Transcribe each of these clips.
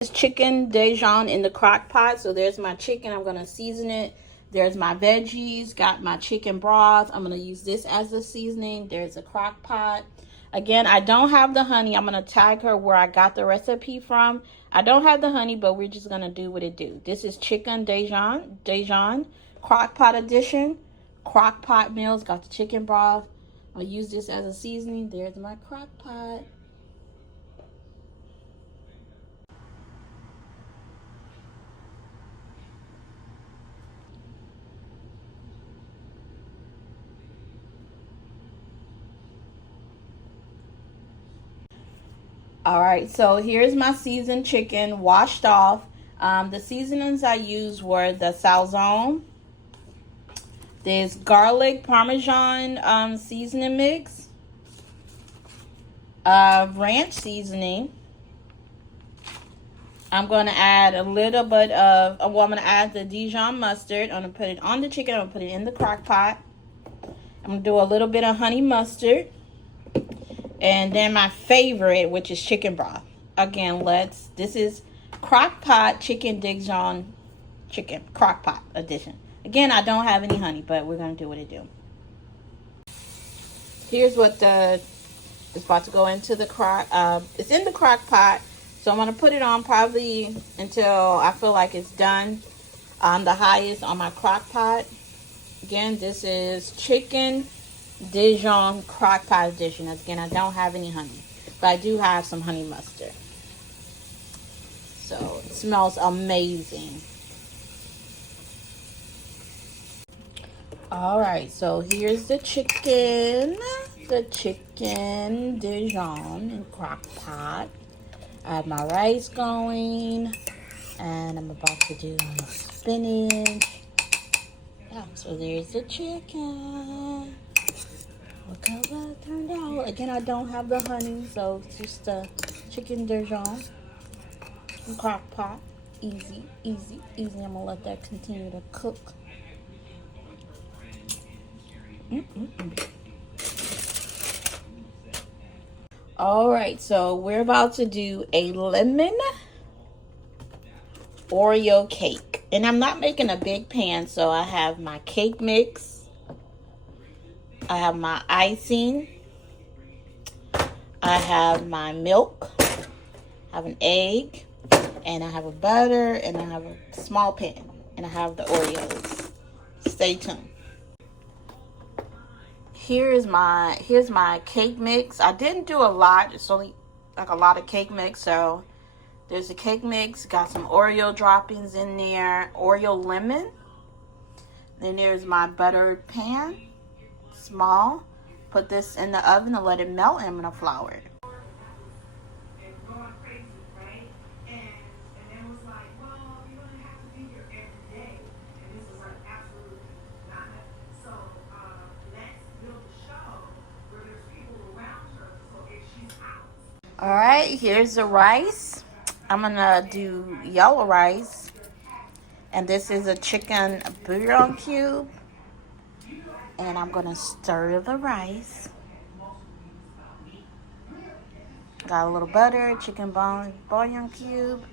This chicken Dijon in the crock pot. So there's my chicken. I'm going to season it. There's my veggies. Got my chicken broth. I'm going to use this as a seasoning. There's a crock pot. Again, I don't have the honey. I'm going to tag her where I got the recipe from. I don't have the honey, but we're just going to do what it do. This is chicken Dijon crock pot edition. Crock pot meals. Got the chicken broth. I'll use this as a seasoning. There's my crock pot. All right, so here's my seasoned chicken washed off. The seasonings I used were the salzone, this garlic parmesan seasoning mix, ranch seasoning. I'm going to add a little bit of, I'm going to add the Dijon mustard. I'm going to put it on the chicken. I'm going to put it in the crock pot. I'm going to do a little bit of honey mustard. And then my favorite, which is chicken broth. Again, this is crock pot chicken Dijon chicken crock pot edition. Again, I don't have any honey, but we're going to do what it do. Here's what it's about to go into the crock. It's in the crock pot, so I'm going to put it on probably until I feel like it's done on the highest on my crock pot. Again, this is chicken Dijon crock pot edition. Again, I don't have any honey, but I do have some honey mustard. So it smells amazing. All right, so here's the chicken Dijon in crock pot. I have my rice going, and I'm about to do my spinach. Yeah, so there's the chicken. Look how that turned out. Again, I don't have the honey, so it's just the chicken Dijon in crock pot. Easy, easy, easy. I'm gonna let that continue to cook. All right, so we're about to do a lemon Oreo cake. And I'm not making a big pan, so I have my cake mix. I have my icing. I have my milk. I have an egg. And I have a butter. And I have a small pan. And I have the Oreos. Stay tuned. Here's my cake mix. I didn't do a lot. It's only like a lot of cake mix. So there's the cake mix. Got some Oreo droppings in there. Oreo lemon. Then there's my buttered pan. Small. Put this in the oven and let it melt, and I'm going to flour it. All right, here's the rice. I'm going to do yellow rice. And this is a chicken bouillon cube. And I'm going to stir the rice. Got a little butter, chicken bouillon cube.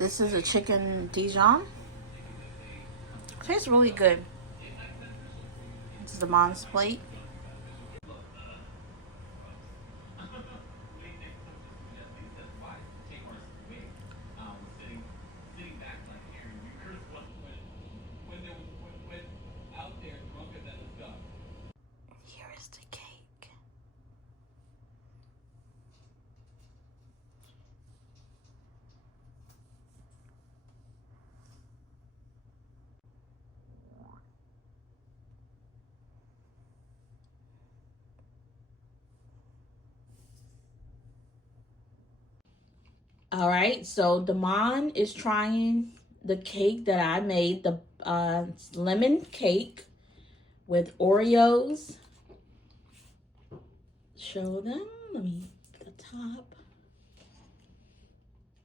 This is a chicken Dijon. Tastes really good. This is the mom's plate. All right, so Damon is trying the cake that I made, the lemon cake with Oreos. Show them. Let me the top.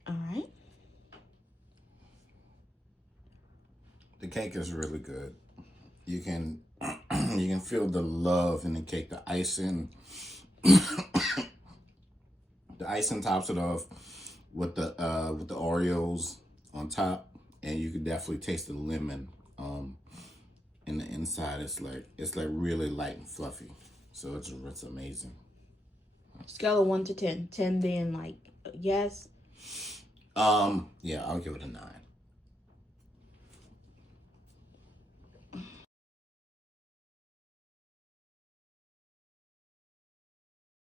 All right. The cake is really good. You can feel the love in the cake, the icing. The icing tops it off with the Oreos on top, and you can definitely taste the lemon in the inside. It's like really light and fluffy, so it's amazing. Scale of 1 to 10. 10 being like yes. Yeah, I'll give it a 9.